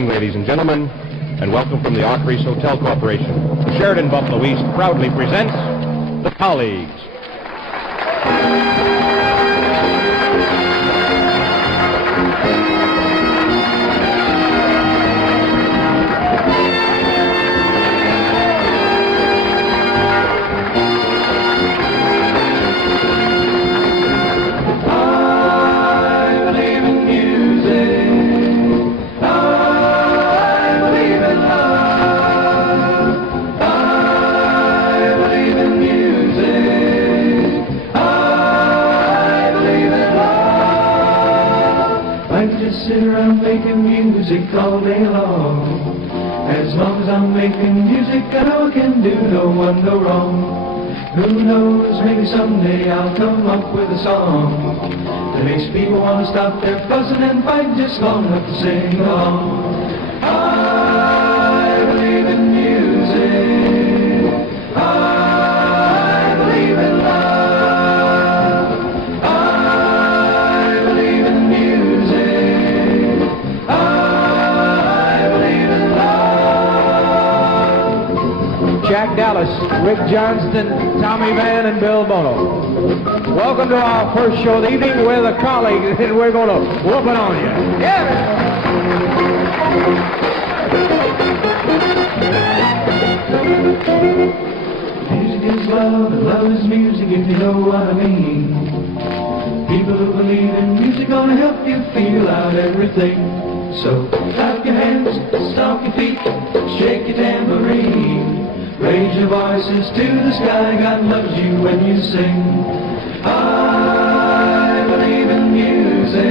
evening, ladies and gentlemen, and welcome from the Ark Reese Hotel Corporation. The Sheridan Buffalo East proudly presents The Colleagues. Sit around making music all day long. As long as I'm making music, I know I can do no one no wrong. Who knows, maybe someday I'll come up with a song that makes people want to stop their fussing and fight just long enough to sing along. I believe in music. I believe in love. I believe in music. Jack Dallas, Rick Johnston, Tommy Van, and Bill Bono. Welcome to our first show of the evening. We're The Colleagues, and we're going to whoop it on you. Yeah! Music is love, and love is music, if you know what I mean. People who believe in music gonna help you feel out everything. So clap your hands, stomp your feet, shake your tambourine. Raise your voices to the sky, God loves you when you sing. I believe in music.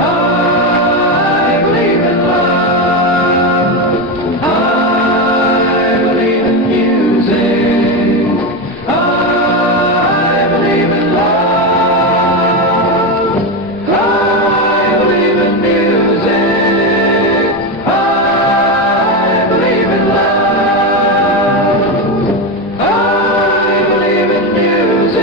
I believe in love. I believe in music. I believe in love. I believe in music. I believe in love. I believe in music.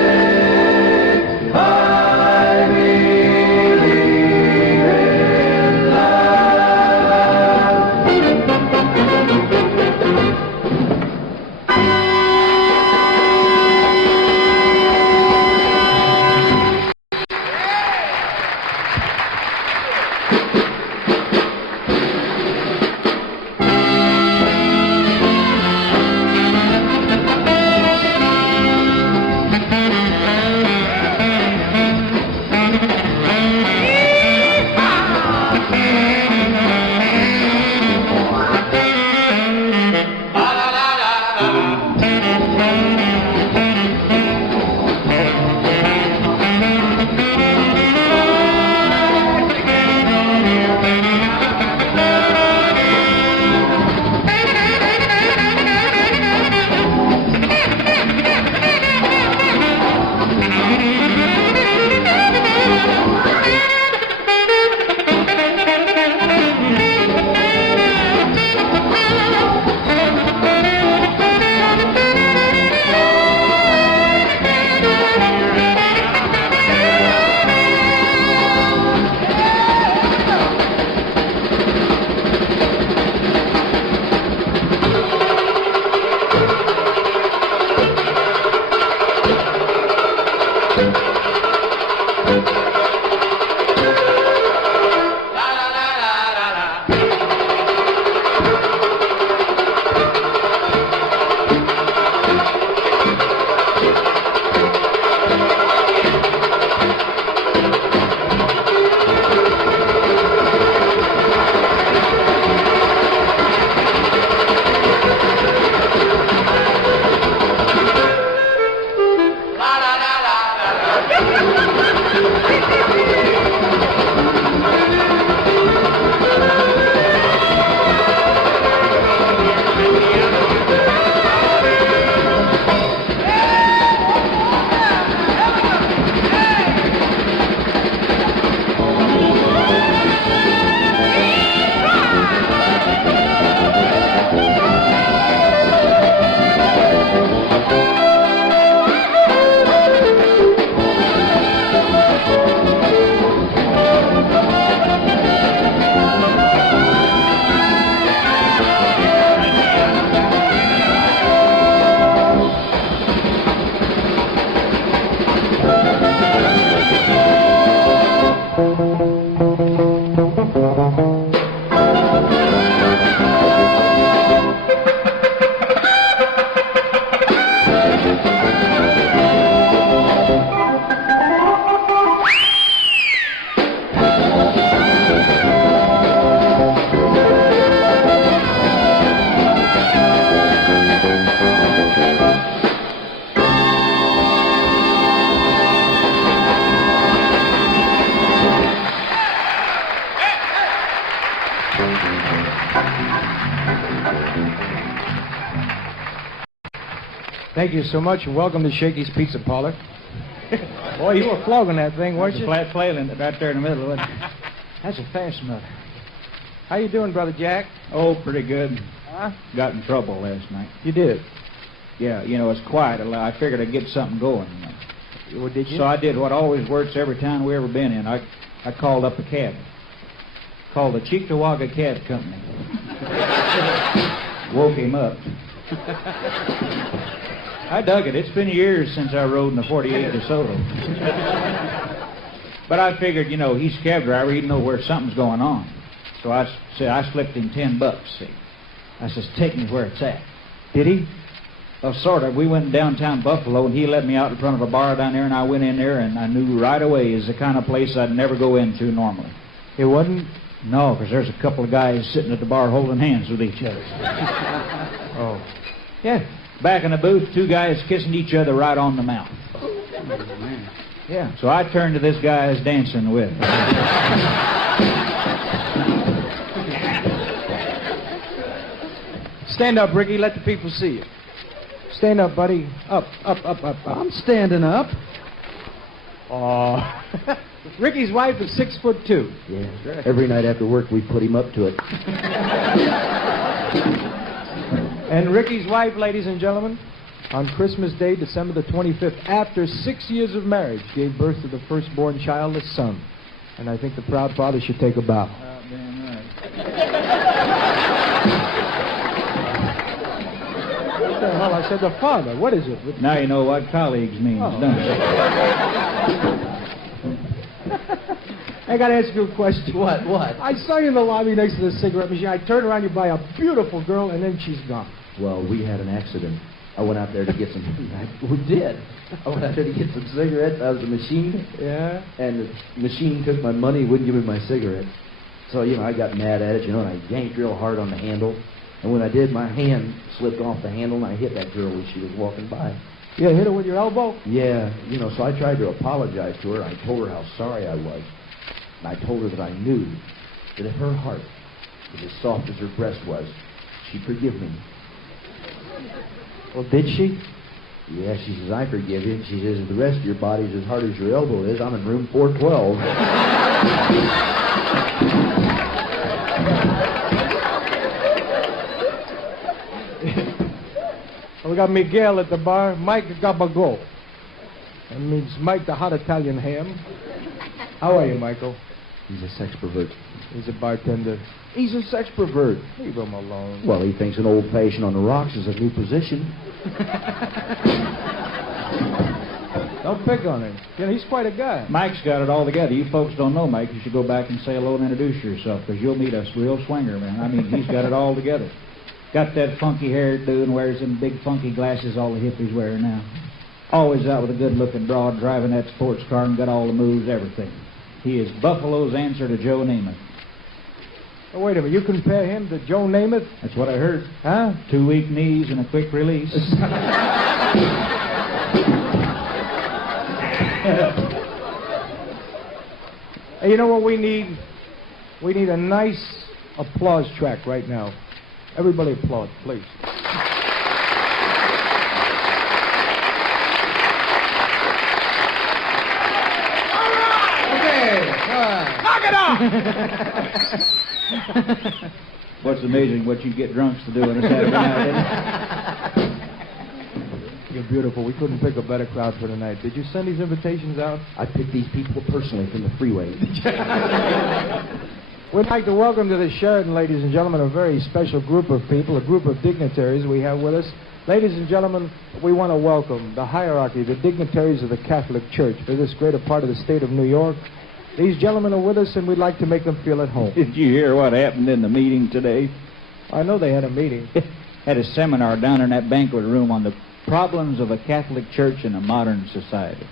Thank you so much, and welcome to Shakey's Pizza Parlor. Boy, you were flogging that thing, weren't you? Flat flailing right there in the middle of it. That's a fast nut. How you doing, Brother Jack? Oh, pretty good. Huh? Got in trouble last night. You did? Yeah, you know, it's quiet. I figured I'd get something going. Well, did you? So I did what always works every town we ever been in. I called up a cab. Called the Cheektowaga Cab Company. Woke him up. I dug it. It's been years since I rode in a 48 DeSoto. But I figured, you know, he's a cab driver. He'd know where something's going on. So I said, I slipped him $10, see. I says, take me where it's at. Did he? Well, sort of. We went downtown Buffalo, and he let me out in front of a bar down there, and I went in there, and I knew right away it's the kind of place I'd never go into normally. It wasn't? No, because there's a couple of guys sitting at the bar holding hands with each other. Oh. Yeah. Back in the booth, two guys kissing each other right on the mouth. Oh, man. Yeah. So I turned to this guy I was dancing with. Stand up, Ricky. Let the people see you. Stand up, buddy. Up. I'm standing up. Oh. Ricky's wife is 6'2". Yeah. Every night after work, we put him up to it. And Ricky's wife, ladies and gentlemen, on Christmas Day, December the 25th, after 6 years of marriage, gave birth to the firstborn child, a son. And I think the proud father should take a bow. Oh, damn right. What the hell? I said the father. What is it? Now you know what colleagues means, don't you? I got to ask you a question. What? I saw you in the lobby next to the cigarette machine. I turned around, you buy a beautiful girl, and then she's gone. Well, we had an accident. I went out there to get some... We did. I went out there to get some cigarettes out of the machine. Yeah? And the machine took my money, wouldn't give me my cigarette. So, you know, I got mad at it, you know, and I yanked real hard on the handle. And when I did, my hand slipped off the handle, and I hit that girl as she was walking by. You hit her with your elbow? Yeah, you know, so I tried to apologize to her. I told her how sorry I was. And I told her that I knew that if her heart was as soft as her breast was, she'd forgive me. Well, did she? Yeah, she says, I forgive you. She says, if the rest of your body's as hard as your elbow is, I'm in room 412. We got Miguel at the bar. Mike Gabago. That means Mike the hot Italian ham. How are you, Michael? He's a sex pervert. He's a bartender. He's a sex pervert. Leave him alone. Well, he thinks an old-fashioned on the rocks is a new position. Don't pick on him. You know, he's quite a guy. Mike's got it all together. You folks don't know Mike. You should go back and say hello and introduce yourself, because you'll meet a real swinger, man. I mean, he's got it all together. Got that funky hairdo and wears them big funky glasses all the hippies wear now. Always out with a good-looking broad, driving that sports car and got all the moves, everything. He is Buffalo's answer to Joe Namath. Oh, wait a minute. You compare him to Joe Namath? That's what I heard. Huh? 2 weak knees and a quick release. Hey, you know what we need? We need a nice applause track right now. Everybody applaud, please. Knock it off! What's amazing, what you get drunks to do on a Saturday night, isn't it? You're beautiful. We couldn't pick a better crowd for tonight. Did you send these invitations out? I picked these people personally from the freeway. We'd like to welcome to the Sheridan, ladies and gentlemen, a very special group of people, a group of dignitaries we have with us. Ladies and gentlemen, we want to welcome the hierarchy, the dignitaries of the Catholic Church for this greater part of the state of New York. These gentlemen are with us, and we'd like to make them feel at home. Did you hear what happened in the meeting today? I know they had a meeting. Had a seminar down in that banquet room on the problems of a Catholic church in a modern society.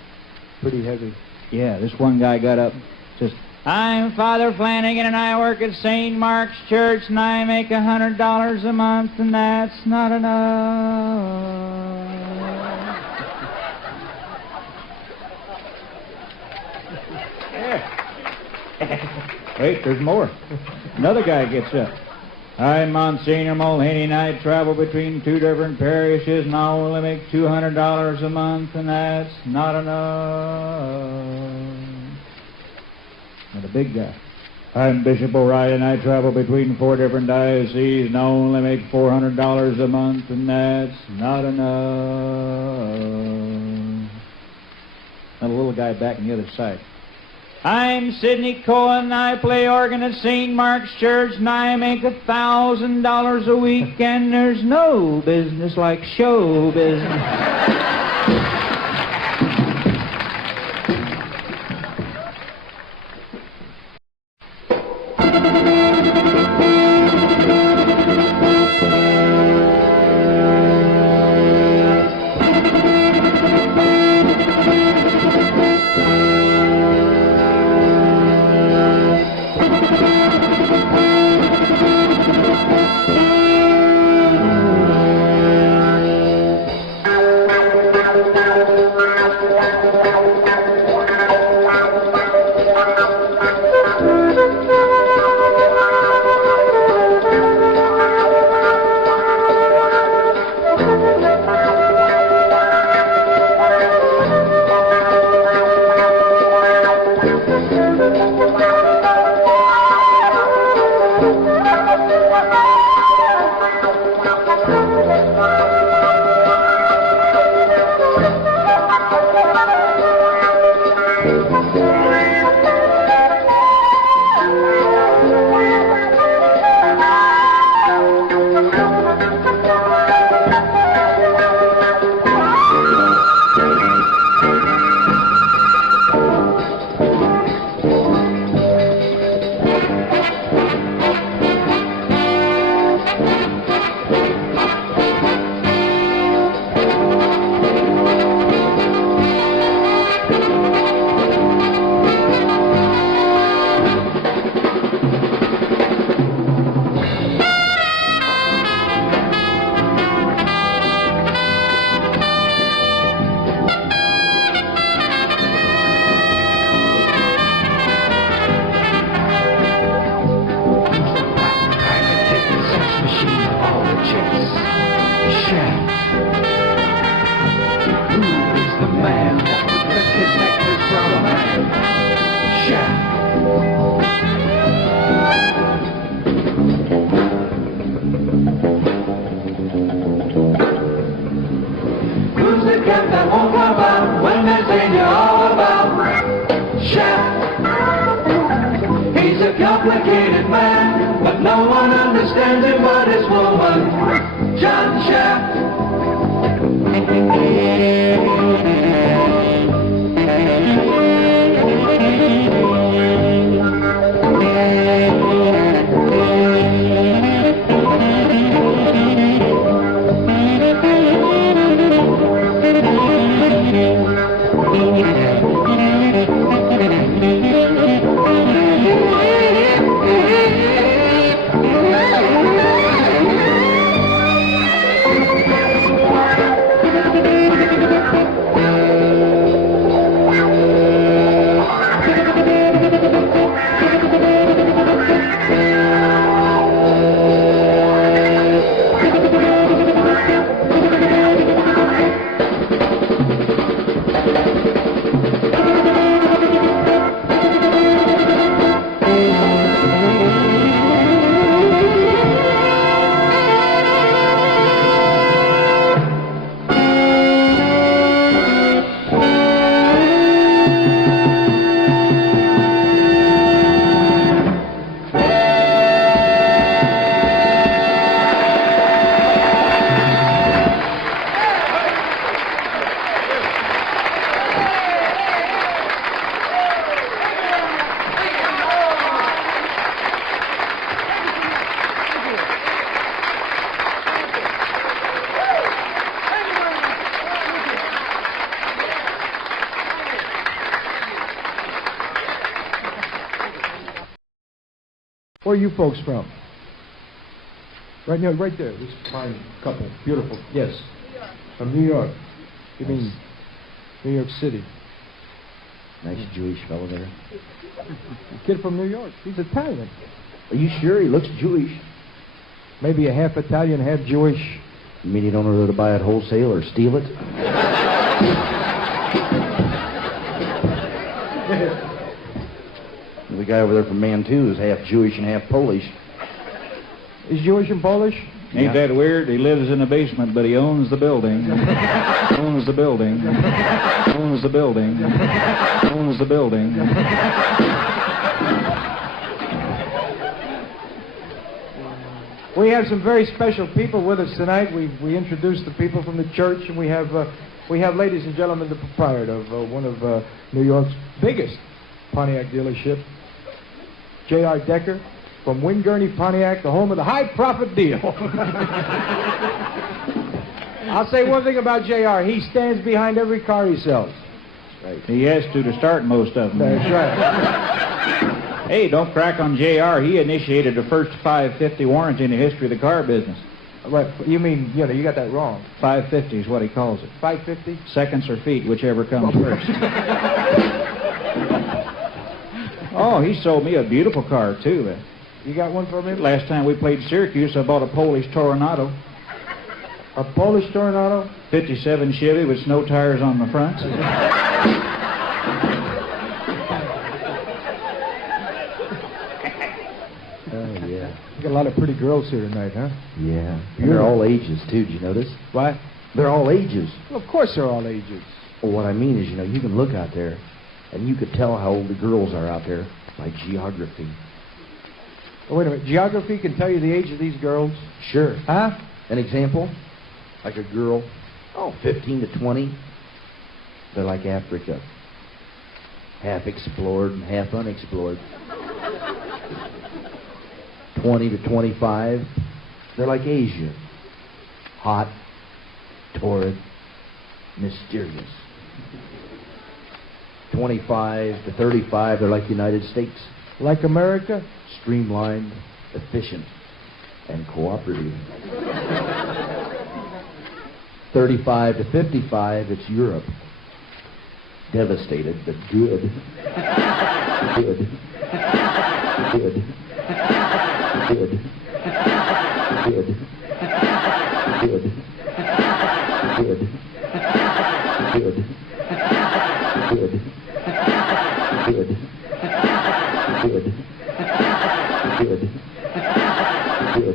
Pretty heavy. Yeah, this one guy got up and says, I'm Father Flanagan, and I work at St. Mark's Church, and I make $100 a month, and that's not enough. Wait, there's more. Another guy gets up. I, Monsignor Mulhaney, and I travel between two different parishes, and I only make $200 a month, and that's not enough. Now the big guy. I'm Bishop O'Reilly, and I travel between 4 different dioceses, and I only make $400 a month, and that's not enough. Now the little guy back on the other side. I'm Sidney Cohen, and I play organ at St. Mark's Church, and I make $1,000 a week, and there's no business like show business. Where are you folks from? Right now, right there. This fine couple, beautiful. Yes. From New York. You mean New York City? Nice Jewish fellow there. Kid from New York. He's Italian. Are you sure? He looks Jewish. Maybe a half Italian, half Jewish. You mean you don't know whether to buy it wholesale or steal it? The guy over there from Mantua is half Jewish and half Polish. Is Jewish and Polish? Ain't that weird? He lives in the basement, but he owns the building. Owns the building. Owns the building. Owns the building. We have some very special people with us tonight. We introduced the people from the church, and we have, ladies and gentlemen, the proprietor of one of New York's biggest Pontiac dealership, J.R. Decker, from Wingurney, Pontiac, the home of the high-profit deal. I'll say one thing about J.R. He stands behind every car he sells. Right. He has to start most of them. That's right. Hey, don't crack on J.R. He initiated the first 550 warranty in the history of the car business. What, you mean, you got that wrong. 550 is what he calls it. 550? Seconds or feet, whichever comes first. Oh, he sold me a beautiful car, too. You got one for me? Last time we played Syracuse, I bought a Polish Toronado. A Polish Toronado? 57 Chevy with snow tires on the front. Oh, yeah. You got a lot of pretty girls here tonight, huh? Yeah. And they're all ages, too. Did you notice? What? They're all ages. Well, of course they're all ages. Well, what I mean is, you can look out there, and you could tell how old the girls are out there by geography. Oh, wait a minute. Geography can tell you the age of these girls? Sure. Huh? An example? Like a girl, 15 to 20. They're like Africa. Half explored and half unexplored. 20 to 25. They're like Asia. Hot, torrid, mysterious. 25 to 35, they're like the United States. Like America? Streamlined, efficient, and cooperative. 35 to 55, it's Europe. Devastated, but good. Good. Good. Good. Good. Good. Good. Good. Good. Good. Good. Good. Good. Good.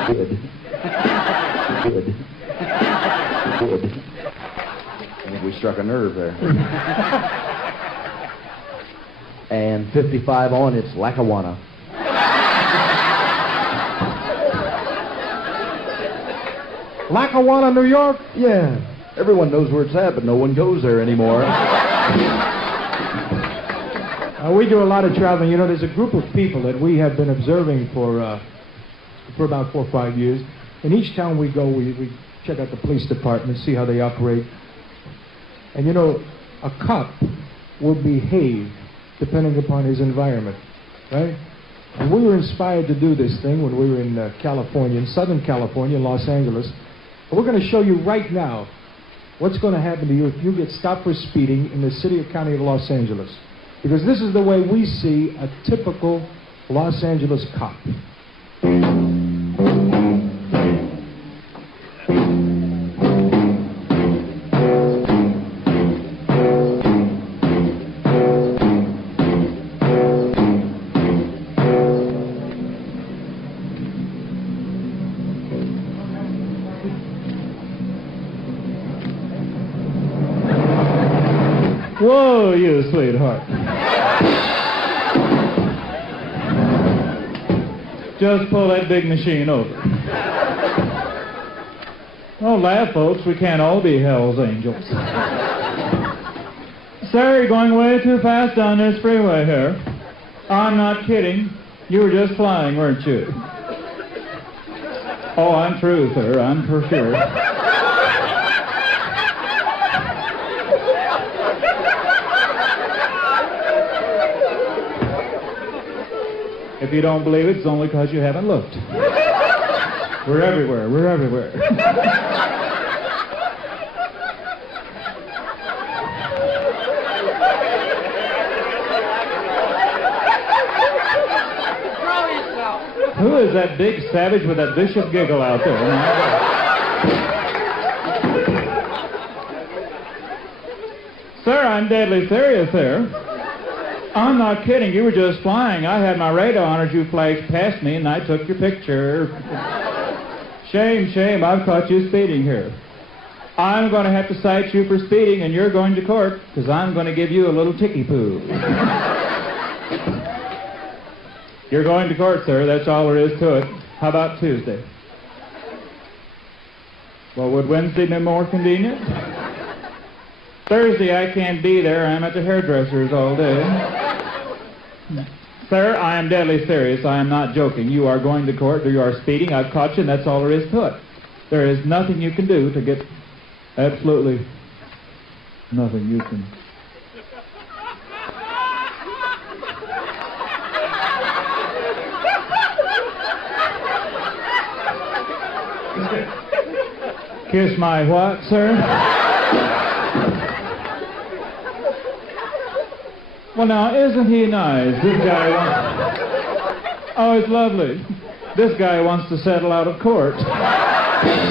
Good. Good. Good. I think we struck a nerve there. And 55 on, it's Lackawanna. Lackawanna, New York? Yeah. Everyone knows where it's at, but no one goes there anymore. We do a lot of traveling. There's a group of people that we have been observing for about 4 or 5 years. In each town we go, we check out the police department, see how they operate. And a cop will behave depending upon his environment, right? And we were inspired to do this thing when we were in California, in Southern California, in Los Angeles. And we're going to show you right now what's going to happen to you if you get stopped for speeding in the city or county of Los Angeles. Because this is the way we see a typical Los Angeles cop. Whoa, you sweetheart. Just pull that big machine over. Don't laugh, folks. We can't all be hell's angels. Sir, you're going way too fast down this freeway here. I'm not kidding. You were just flying, weren't you? Oh, I'm true, sir. I'm for sure. If you don't believe it, it's only because you haven't looked. We're everywhere. We're everywhere. Who is that big savage with that vicious giggle out there? Sir, I'm deadly serious here. I'm not kidding. You were just flying. I had my radar on as you flashed past me, and I took your picture. Shame, shame. I've caught you speeding here. I'm going to have to cite you for speeding, and you're going to court, because I'm going to give you a little ticky-poo. You're going to court, sir. That's all there is to it. How about Tuesday? Well, would Wednesday be more convenient? Thursday, I can't be there. I'm at the hairdresser's all day. Sir, I am deadly serious. I am not joking. You are going to court, or you are speeding. I've caught you, and that's all there is to it. There is nothing you can do to get... Absolutely nothing you can... Kiss my what, sir? Well, now, isn't he nice? This guy wants... Oh, it's lovely. This guy wants to settle out of court. I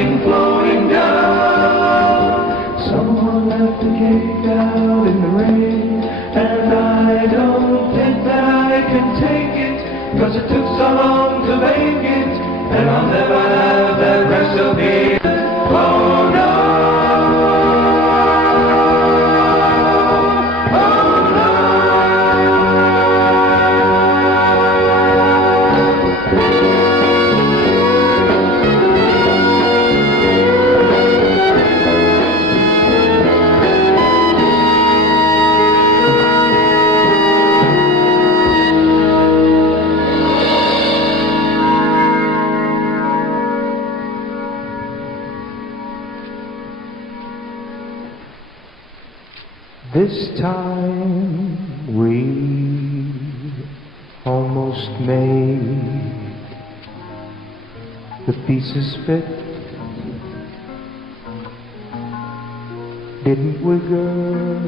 dancing, floating down. Someone left a cake out in the rain, and I don't think that I can take it, 'cause it took so long to bake it, and I'll never have that recipe. Oh no! This time we almost made the pieces fit, didn't we, girl?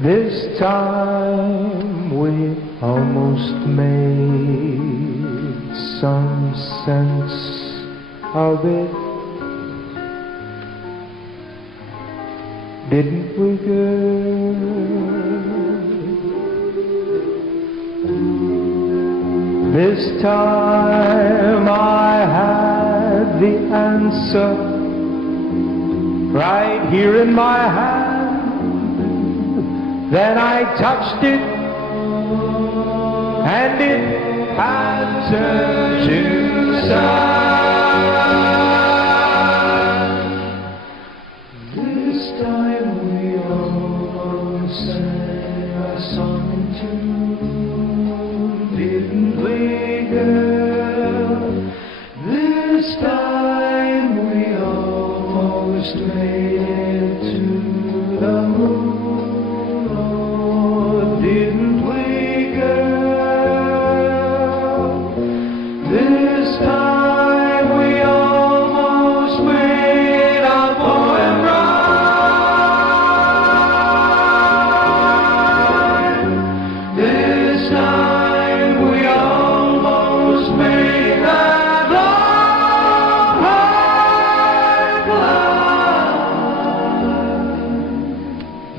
This time we almost made some sense of it, didn't we, girl? This time I had the answer right here in my hand. Then I touched it, and it had turned to sand. This time we all sang a song tune, didn't we, girl? This time we almost made it to the moon, oh, didn't we, girl? This time we almost made our poem rhyme. This time we almost made that long high climb.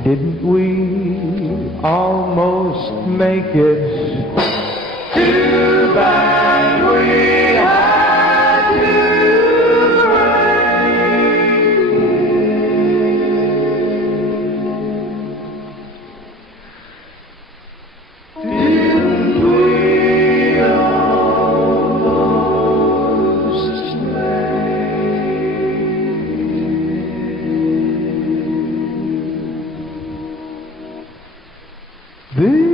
Didn't we almost make it? Too bad we had to break. Didn't we almost make this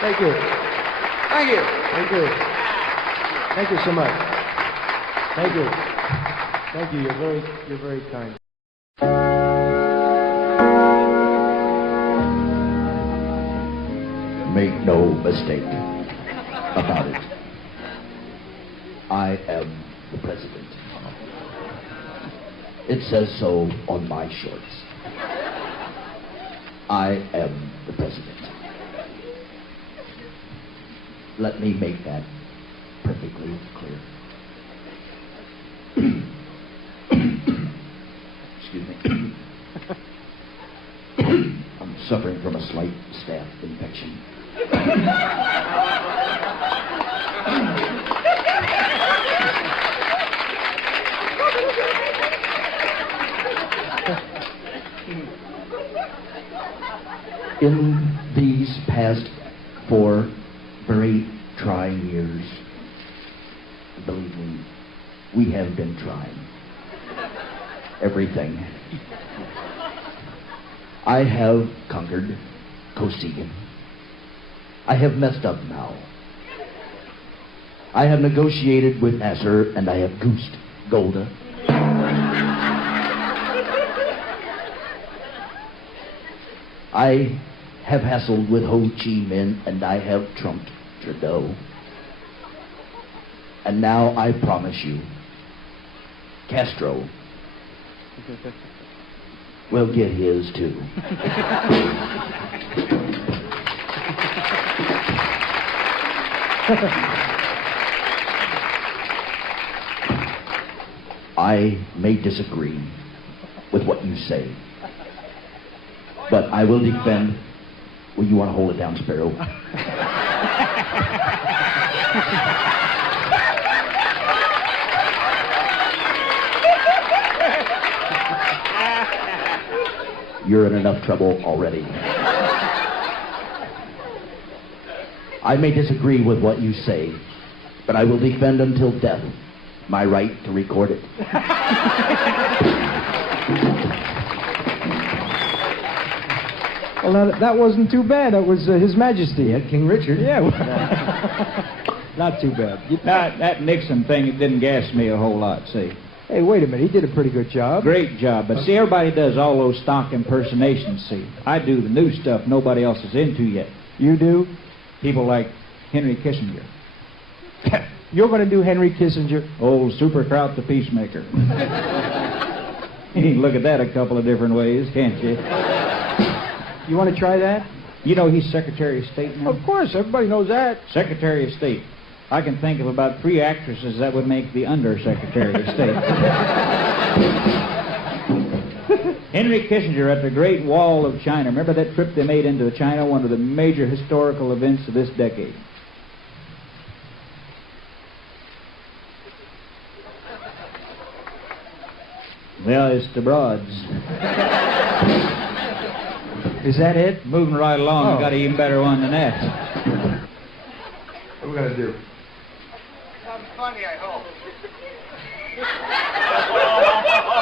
Thank you. Thank you. Thank you. Thank you so much. Thank you. Thank you. You're very kind. Make no mistake about it. I am the president. It says so on my shorts. I am the president. Let me make that perfectly clear. Excuse me. I'm suffering from a slight staph infection. In these past 4 very trying years, believe me, we have been trying everything. I have conquered Kosegin. I have messed up now. I have negotiated with Nasser, and I have goosed Golda. I have hassled with Ho Chi Minh, and I have trumped Trudeau. And now I promise you, Castro will get his too. I may disagree with what you say, but I will defend. Well, you want to hold it down, Spiro? You're in enough trouble already. I may disagree with what you say, but I will defend until death my right to record it. Well, that wasn't too bad. That was His Majesty. Yeah, King Richard. Yeah. Not too bad. That Nixon thing, it didn't gas me a whole lot, see. Hey, wait a minute. He did a pretty good job. Great job. But see, everybody does all those stock impersonations, see. I do the new stuff nobody else is into yet. You do? People like Henry Kissinger. You're going to do Henry Kissinger? Old Super Kraut the Peacemaker. You can look at that a couple of different ways, can't you? You want to try that? You know he's Secretary of State now? Of course, everybody knows that. Secretary of State. I can think of about 3 actresses that would make the Under-Secretary of State. Henry Kissinger at the Great Wall of China. Remember that trip they made into China? One of the major historical events of this decade. Well, it's the broads. Is that it? Moving right along, Oh. I got an even better one than that. What are we going to do? Sounds funny, I hope.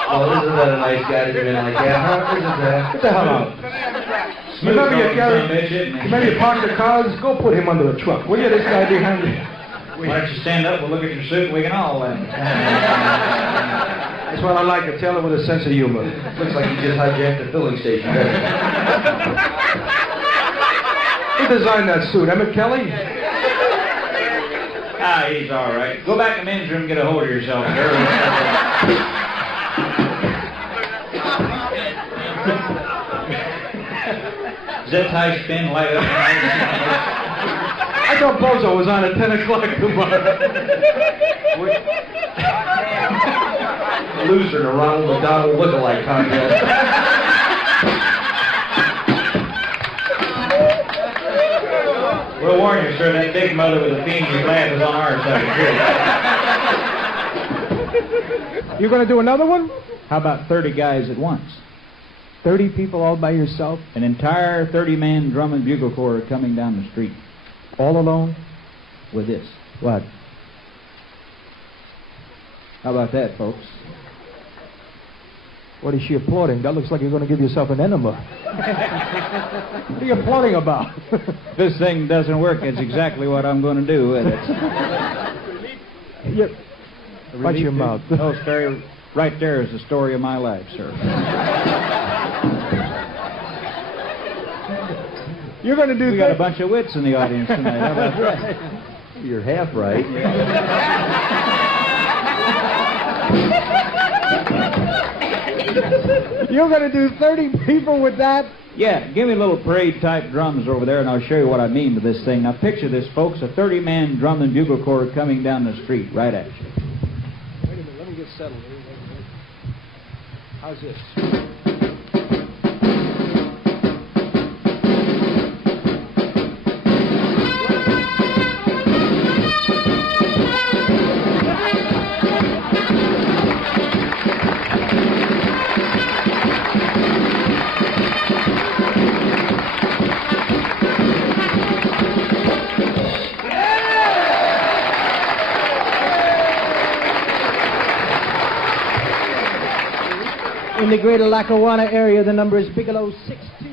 Well, isn't that a nice guy to come in like that, huh? Isn't that? Get the hell out. Remember you parked the cars? Go put him under the truck. Will you, this guy behind you? Why don't you stand up, we'll look at your suit, and we can all laugh. That's what I like, a tailor with a sense of humor. Looks like you just hijacked the filling station, doesn't it? Who designed that suit? Emmett Kelly? Ah, he's all right. Go back in the men's room and get a hold of yourself, sir. Zip tie spin, light up. I thought Bozo was on at 10 o'clock tomorrow. Loser in a Ronald McDonald look-alike contest. We'll warn you, sir, that big mother with a fiendish laugh is on our side. You going to do another one? How about 30 guys at once? 30 people all by yourself? An entire 30-man drum and bugle corps coming down the street. All alone? With this. What? How about that, folks? What is she applauding? That looks like you're going to give yourself an enema. What are you applauding about? This thing doesn't work. It's exactly what I'm going to do with it. Yep. Watch your mouth. No, Sperry, right there is the story of my life, sir. You're going to do We got a bunch of wits in the audience tonight. How about that? You're half right. You're going to do 30 people with that? Yeah, give me a little parade-type drums over there, and I'll show you what I mean by this thing. Now, picture this, folks, a 30-man drum and bugle corps coming down the street right at you. Wait a minute, let me get settled. How's this? in the greater Lackawanna area, the number is Bigelow 624.